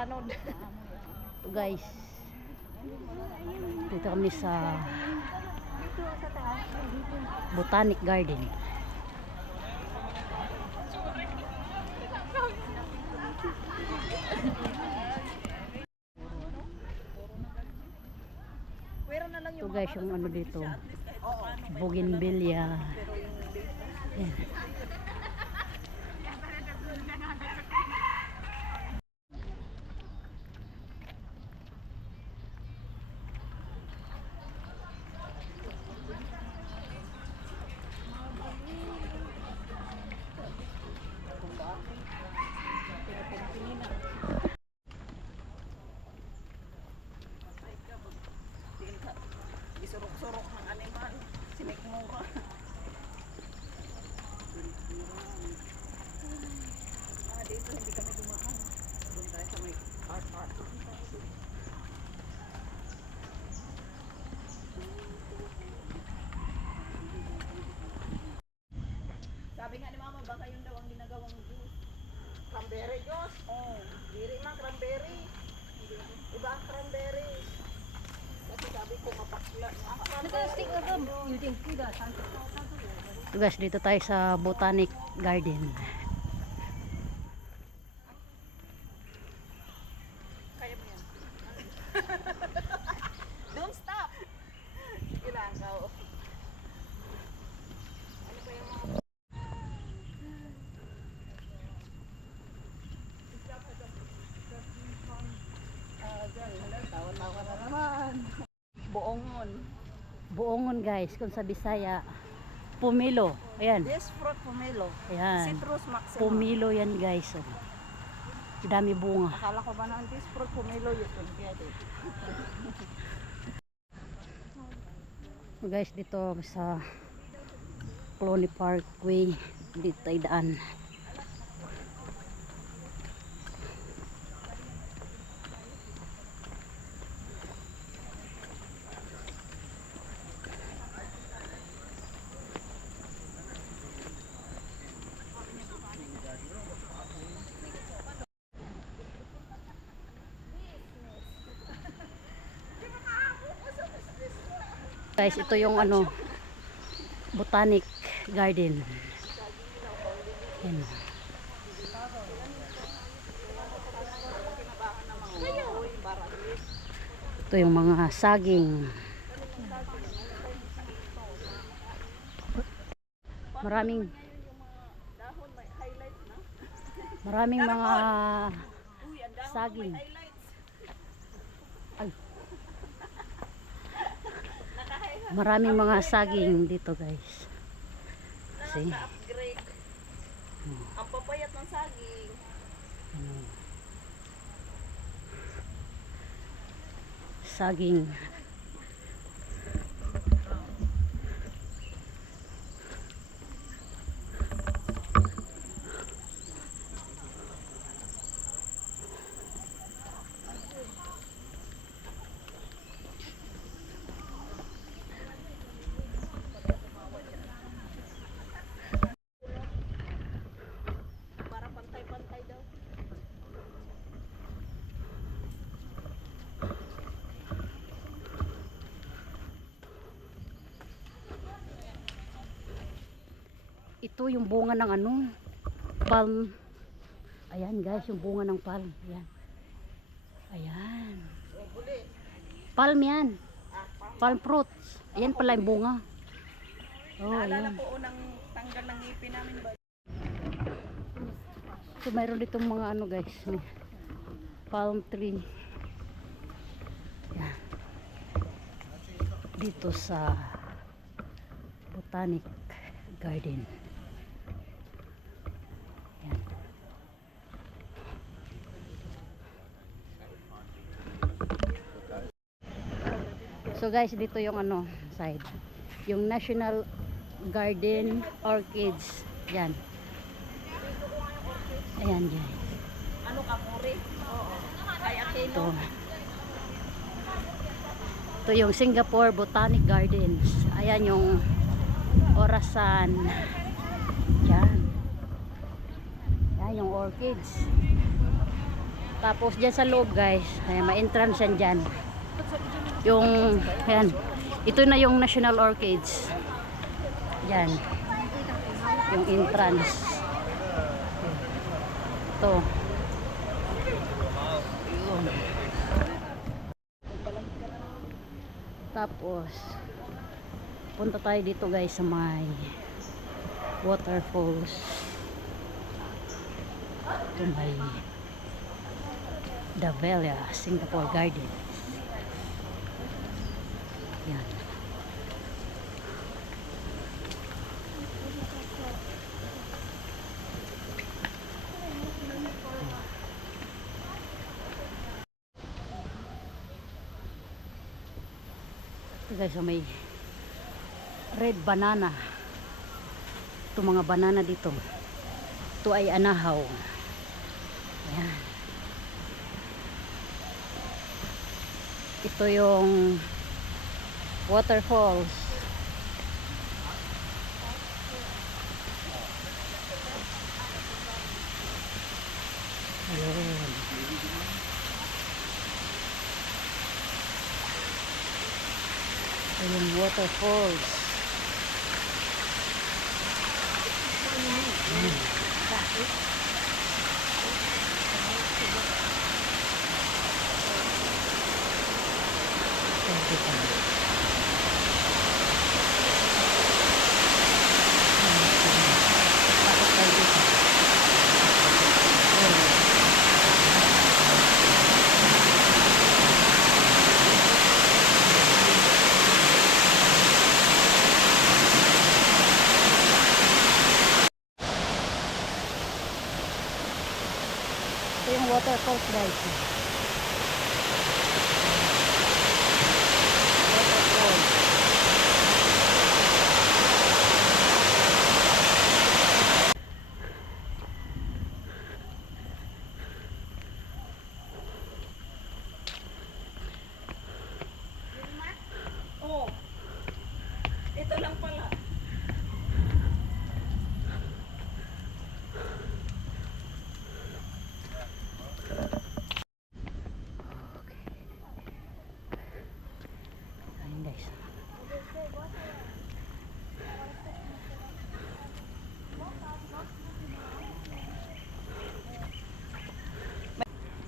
tanod. So guys, dito kami sa Botanic Garden. Ito guys, yung ano dito, bougainvillea. Yan. Surok-surok ng animal. Sinikmura. Dito hindi kami dumaan. Doon tayo sa may art. Sabi nga ni Mama, baka yun daw ang ginagawang juice. Cranberry juice? Oo. Diri man cranberry. Iba ang cranberry. Kasi sabi ko mapakla. So guys, dito tayo sa Botanic Garden. Kaya mo yan. Don't stop. Sige lang, ikaw. Ano pa yung mga... Tawa-tawa na naman. Buongon. Buongon guys, kung sa Bisaya, pumilo. Ayan. This fruit pomelo. Ayan. Citrus maxima. Pumilo yan guys. Oh. Dami bunga. Akala ko ba na this fruit pomelo yun? Kaya dito. So guys, dito sa Cloney Parkway, dito tayo daan. Guys, ito yung ano, Botanic Garden. Yan. Ito yung mga saging. Maraming mga saging. Ay. Maraming mga saging dito guys. See? Ang papayat ng saging. Saging. Ito yung bunga ng ano, palm. Ayan guys, yung bunga ng palm. Ayan. Ayan. Palm yan. Palm fruits. Ayan pala yung bunga. Oh, Naalala ayan. ko unang tanggal ng ngipin namin ba? So mayroon ditong mga ano guys, may palm tree. Ayan. Dito sa Botanic Garden. Ayan. So guys, dito yung ano side, yung National Garden Orchids. Yan. Ayan guys. Ano ka, Mori? Oo. Kaya Ito. kino. Ito yung Singapore Botanic Gardens. Ayan yung Orasan. Yan. Yan yung orchids. Tapos dyan sa loob guys, ayan, may entrance yan dyan. Yung, ayan, ito na yung National Orchids. Yan. Yung entrance. Ito. Yun. Tapos, punta tayo dito guys sa may waterfalls. Ito may Davelia Singapore Gardens. Yan. Ito guys, so may red banana. Ito mga banana dito. Ito ay anahaw. Ayan. Ito yung waterfalls. Ayan. Ito yung waterfalls. Ito yung waterfalls guys. Waterfalls. Oh. Ito lang pala. Ayun guys.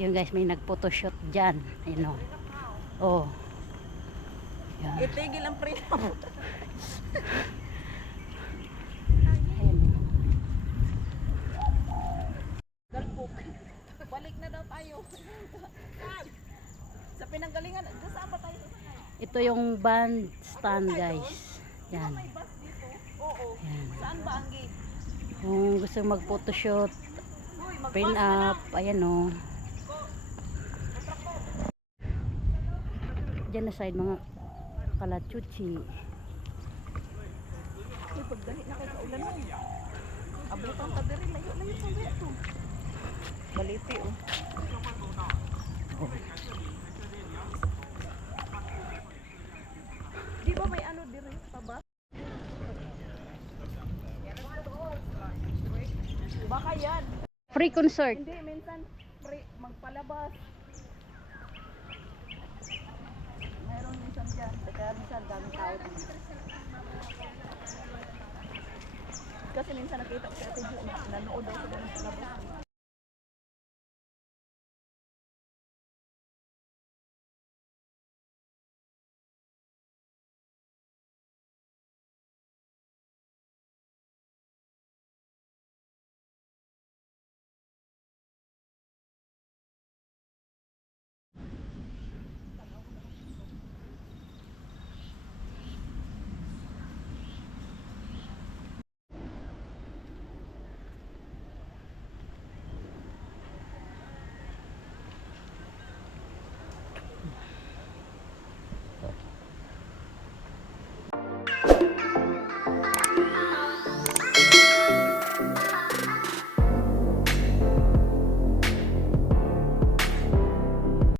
Yun guys, may nag-photoshoot dyan. Ayun o. Oh. Yan. Itigil ang preno. Ayun. Galpok. Balik na daw tayo. Sa pinanggalingan, saan ba tayo? Ito yung bandstand guys. Yan. May bus dito? Oo. Yan. Saan ba ang gate? Kung gusto mag-photoshoot, Uy, print up, ayan o. Diyan na side mga kalachuchi. Uy, pagdali na kayo kaulan mo. Abutan ka diri, layo-layo sa dito. Baliti oh. Di ba may ano diri pa ba? Baka yan. Free concert. Hindi, minsan magpalabas. Mayroon minsan dyan. Kaya minsan daming tao din. Kasi minsan nakita ko si Ate Jo na nanood daw sa ganun sa labas.